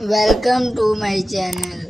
Welcome to my channel.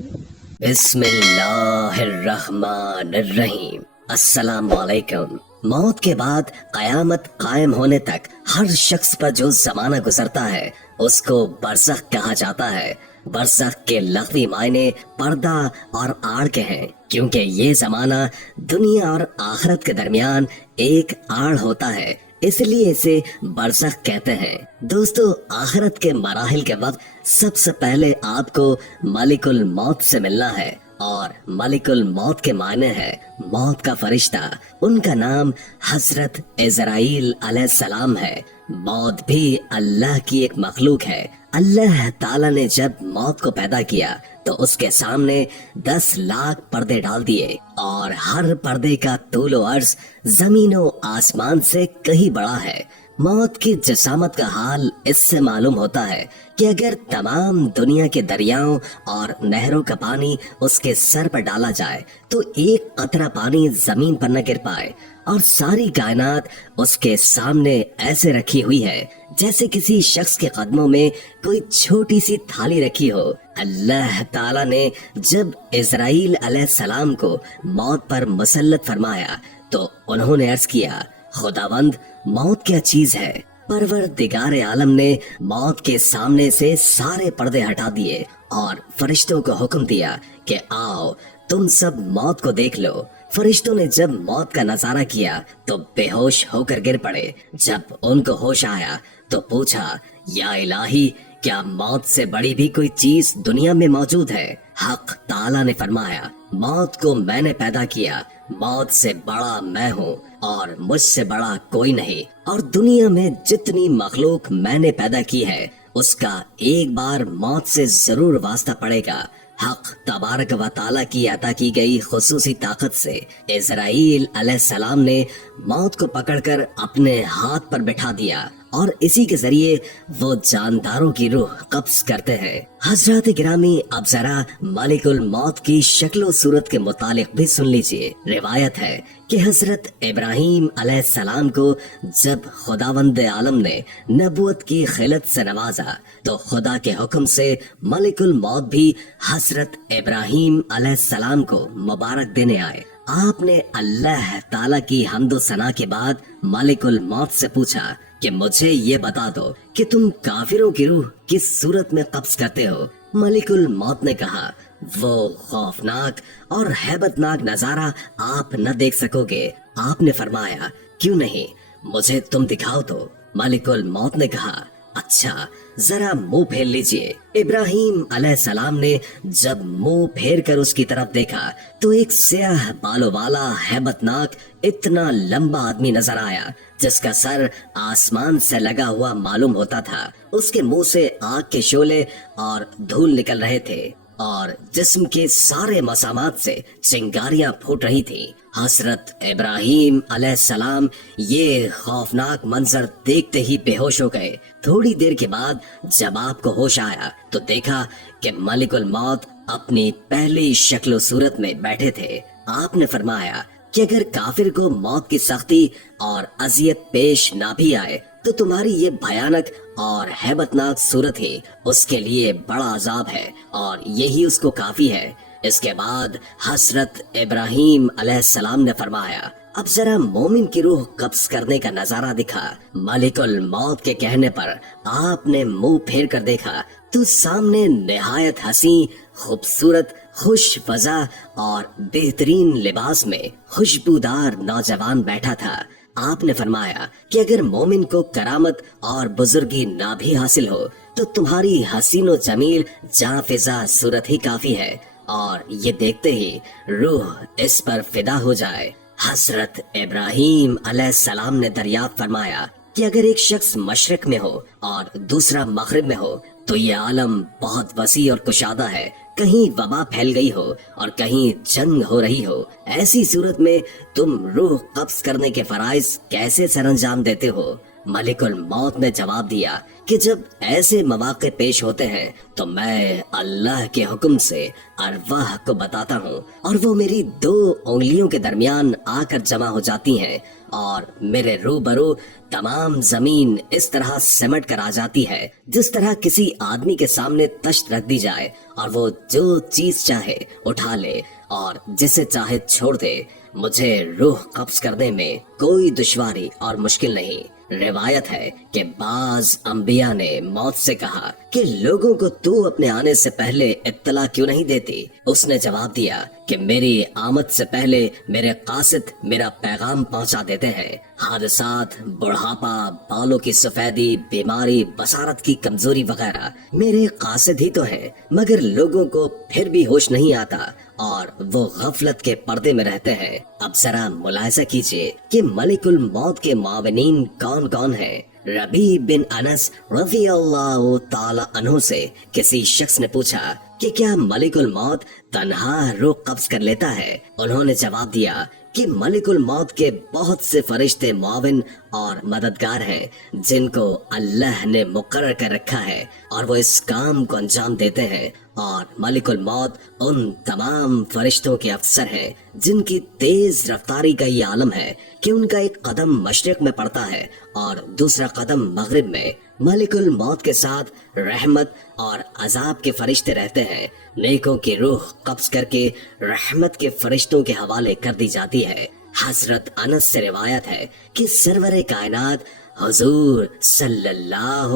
बिस्मिल्लाहिर्रहमानिर्रहीम। अस्सलाम वालेकुम। मौत के बाद कयामत कायम होने तक हर शख्स पर जो जमाना गुजरता है उसको बरज़ख कहा जाता है। बरज़ख के लग़वी मायने पर्दा और आड़ के हैं, क्योंकि ये जमाना दुनिया और आखिरत के दरमियान एक आड़ होता है, इसलिए इसे बरज़ख कहते हैं। दोस्तों, आखिरत के मराहिल के वक्त सबसे पहले आपको मलिकुल मौत से मिलना है, और मलिकुल मौत के मायने है मौत का फरिश्ता। उनका नाम हजरत इज़राइल अलैहिस्सलाम है। मौत भी अल्लाह की एक मखलूक है। अल्लाह ताला ने जब मौत को पैदा किया तो उसके सामने 10 लाख पर्दे डाल दिए, और हर पर्दे का तूल व अर्ज जमीन व आसमान से कहीं बड़ा है। मौत की जसामत का हाल इससे मालूम होता है कि अगर तमाम दुनिया के दरियाओं और नहरों का पानी उसके सर पर डाला जाए तो एक कतरा पानी जमीन पर न गिर पाए, और सारी कायनात उसके सामने ऐसे रखी हुई है जैसे किसी शख्स के कदमों में कोई छोटी सी थाली रखी हो। अल्लाह ताला ने जब इज़राइल अलैहिस्सलाम को मौत पर मुसल्लत फरमाया तो उन्होंने अर्ज किया, खुदावंद, मौत क्या चीज है। परवरदिगार आलम ने मौत के सामने से सारे पर्दे हटा दिए और फरिश्तों को हुक्म दिया कि आओ तुम सब मौत को देख लो। फरिश्तों ने जब मौत का नजारा किया तो बेहोश होकर गिर पड़े। जब उनको होश आया तो पूछा, या इलाही, क्या मौत से बड़ी भी कोई चीज दुनिया में मौजूद है? हक ताला ने फरमाया, मौत को मैंने पैदा किया, मौत से बड़ा मैं हूँ और मुझसे बड़ा कोई नहीं, और दुनिया में जितनी मखलूक मैंने पैदा की है उसका एक बार मौत से जरूर वास्ता पड़ेगा। हक तबारक व ताला की अता की गई खुसूसी ताकत से इज़राइल अलैहिस्सलाम ने मौत को पकड़कर अपने हाथ पर बिठा दिया, और इसी के जरिए वो जानदारों की रूह कब्ज करते हैं। हजरत गिरामी, अब जरा मलिकुल मौत की शक्ल सूरत के मुतालिक भी सुन लीजिए। रिवायत है कि हजरत इब्राहिम अलैहिस्सलाम को जब खुदावंद आलम ने नबूवत की खिलत से नवाजा तो खुदा के हुक्म से मलिकुल मौत भी हजरत इब्राहिम अलैहिस्सलाम को मुबारक देने आए। आपने अल्लाह ताला की हम्दो सना के बाद मलिकुल मौत से पूछा कि मुझे ये बता दो कि तुम काफिरों की रूह किस सूरत में कब्ज करते हो। मलिकुल मौत ने कहा, वो खौफनाक और हैबतनाक नजारा आप न देख सकोगे। आपने फरमाया, क्यों नहीं, मुझे तुम दिखाओ तो। मलिकुल मौत ने कहा, अच्छा, जरा मुंह फेर लीजिए। इब्राहिम अलैहिस्सलाम ने जब मुंह फेर कर उसकी तरफ देखा तो एक स्याह बालों वाला हैबतनाक इतना लंबा आदमी नजर आया जिसका सर आसमान से लगा हुआ मालूम होता था। उसके मुंह से आग के शोले और धूल निकल रहे थे और जिस्म के सारे मसामात से चिंगारियां फूट रही थी। हजरत इब्राहिम अलैहिस्सलाम ये खौफनाक मंजर देखते ही बेहोश हो गए। थोड़ी देर के बाद जब आपको होश आया तो देखा कि मलिकुल मौत अपनी पहली शक्ल सूरत में बैठे थे। आपने फरमाया कि अगर काफिर को मौत की सख्ती और अजियत पेश ना भी आए तो तुम्हारी ये भयानक और हैबतनाक सूरत ही उसके लिए बड़ा अजाब है, और यही उसको काफी है। इसके बाद हजरत इब्राहिम अलैहिस्सलाम ने फरमाया, अब जरा मोमिन की रूह कब्ज करने का नजारा दिखा। मलिकुल मौत के कहने पर आपने मुंह फेर कर देखा तो सामने निहायत हसी, खूबसूरत, खुश फजा और बेहतरीन लिबास में खुशबूदार नौजवान बैठा था। आपने फरमाया कि अगर मोमिन को करामत और बुजुर्गी ना भी हासिल हो तो तुम्हारी हसीनो जमील जां फिजा सूरत ही काफी है, और ये देखते ही रूह इस पर फिदा हो जाए। हजरत इब्राहिम अलैहिस्सलाम ने दरियाफ्त फरमाया कि अगर एक शख्स मशरिक में हो और दूसरा मगरिब में हो तो ये आलम बहुत वसी और कुशादा है। कहीं वबा फैल गई हो और कहीं जंग हो रही हो, ऐसी सूरत में तुम रूह कब्ज करने के फराइज कैसे सरंजाम देते हो? मलिकुल मौत ने जवाब दिया कि जब ऐसे मौके पेश होते हैं तो मैं अल्लाह के हुक्म से अरवाह को बताता हूँ और वो मेरी 2 उंगलियों के दरमियान आकर जमा हो जाती हैं اور میرے روبرو تمام زمین اس طرح سمٹ کر آ جاتی ہے جس طرح کسی آدمی کے سامنے تشت رکھ دی جائے اور وہ جو چیز چاہے اٹھا لے اور جسے چاہے چھوڑ دے۔ مجھے روح قبض کرنے میں کوئی دشواری اور مشکل نہیں۔ روایت ہے کہ بعض انبیاء نے موت سے کہا کہ لوگوں کو تو اپنے آنے سے پہلے اطلاع کیوں نہیں دیتی؟ اس نے جواب دیا کہ میری آمد سے پہلے میرے قاصد میرا پیغام پہنچا دیتے ہیں۔ حادثات، بڑھاپا، بالوں کی سفیدی، بیماری، بصارت کی کمزوری وغیرہ میرے قاصد ہی تو ہیں، مگر لوگوں کو پھر بھی ہوش نہیں آتا اور وہ غفلت کے پردے میں رہتے ہیں۔ اب ذرا ملاحظہ کیجئے کہ ملک الموت کے معاونین کون کون ہیں۔ ربیع بن انس رضی اللہ تعالی عنہ سے کسی شخص نے پوچھا کہ کیا ملک الموت تنہا روح قبض کر لیتا ہے؟ انہوں نے جواب دیا کہ ملک الموت کے بہت سے فرشتے معاون اور مددگار ہیں جن کو اللہ نے مقرر کر رکھا ہے اور وہ اس کام کو انجام دیتے ہیں، اور ملک الموت ان تمام فرشتوں کے افسر ہیں جن کی تیز رفتاری کا یہ عالم ہے کہ ان کا ایک قدم مشرق میں پڑتا ہے اور دوسرا قدم مغرب میں۔ ملک الموت کے ساتھ رحمت اور عذاب کے فرشتے رہتے ہیں۔ نیکوں کی روح قبض کر کے رحمت کے فرشتوں کے حوالے کر دی جاتی ہے۔ حضرت انس سے روایت ہے کہ سرور کائنات حضور صلی اللہ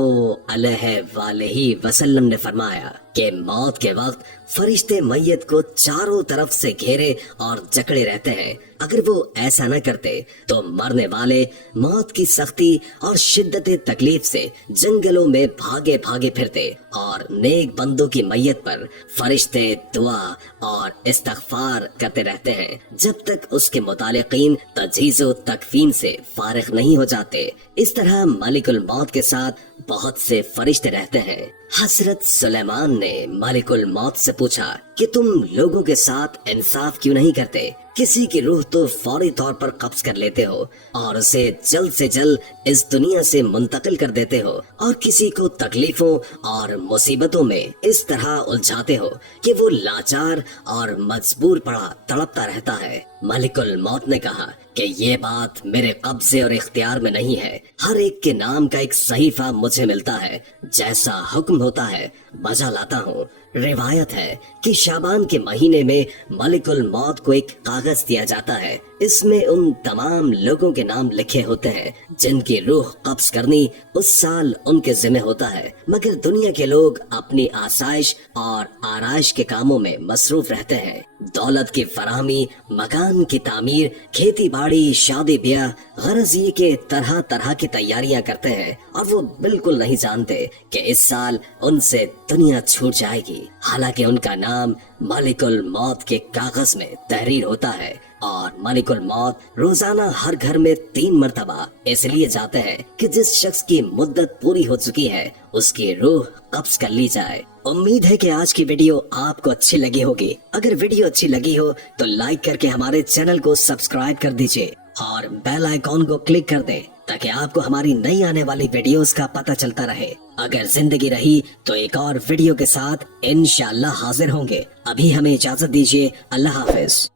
علیہ وآلہ وسلم نے فرمایا کہ موت کے وقت فرشتے میت کو چاروں طرف سے گھیرے اور جکڑے رہتے ہیں۔ اگر وہ ایسا نہ کرتے تو مرنے والے موت کی سختی اور شدت تکلیف سے جنگلوں میں بھاگے بھاگے پھرتے، اور نیک بندوں کی میت پر فرشتے دعا اور استغفار کرتے رہتے ہیں جب تک اس کے متعلقین تجہیز و تکفین سے فارغ نہیں ہو جاتے۔ اس طرح ملک الموت کے ساتھ بہت سے فرشتے رہتے ہیں۔ حضرت سلیمان نے ملک الموت سے پوچھا کہ تم لوگوں کے ساتھ انصاف کیوں نہیں کرتے؟ کسی کی روح تو فوری طور پر قبض کر لیتے ہو اور اسے جلد سے جلد اس دنیا سے منتقل کر دیتے ہو، اور کسی کو تکلیفوں اور مصیبتوں میں اس طرح الجھاتے ہو کہ وہ لاچار اور مجبور پڑا تڑپتا رہتا ہے۔ ملک الموت نے کہا کہ یہ بات میرے قبضے اور اختیار میں نہیں ہے۔ ہر ایک کے نام کا ایک صحیفہ مجھے ملتا ہے، جیسا حکم ہوتا ہے بجا لاتا ہوں۔ روایت ہے کہ شعبان کے مہینے میں ملک الموت کو ایک کاغذ دیا جاتا ہے، اس میں ان تمام لوگوں کے نام لکھے ہوتے ہیں جن کی روح قبض کرنی اس سال ان کے ذمہ ہوتا ہے، مگر دنیا کے لوگ اپنی آسائش اور آرائش کے کاموں میں مصروف رہتے ہیں۔ دولت کی فراہمی، مکان کی تعمیر، کھیتی باڑی، شادی بیاہ، غرض یہ کہ طرح طرح کی تیاریاں کرتے ہیں، اور وہ بالکل نہیں جانتے کہ اس سال ان سے دنیا چھوٹ جائے گی، حالانکہ ان کا نام ملک الموت کے کاغذ میں تحریر ہوتا ہے۔ اور ملک الموت روزانہ ہر گھر میں 3 مرتبہ اس لیے جاتے ہیں کہ جس شخص کی مدت پوری ہو چکی ہے اس کی روح قبض کر لی جائے۔ امید ہے کہ آج کی ویڈیو آپ کو اچھی لگی ہوگی۔ اگر ویڈیو اچھی لگی ہو تو لائک کر کے ہمارے چینل کو سبسکرائب کر دیجیے اور بیل آئیکن کو کلک کر دیں تاکہ آپ کو ہماری نئی آنے والی ویڈیوز کا پتہ چلتا رہے۔ اگر زندگی رہی تو ایک اور ویڈیو کے ساتھ انشاءاللہ حاضر ہوں گے۔ ابھی ہمیں اجازت دیجیے، اللہ حافظ۔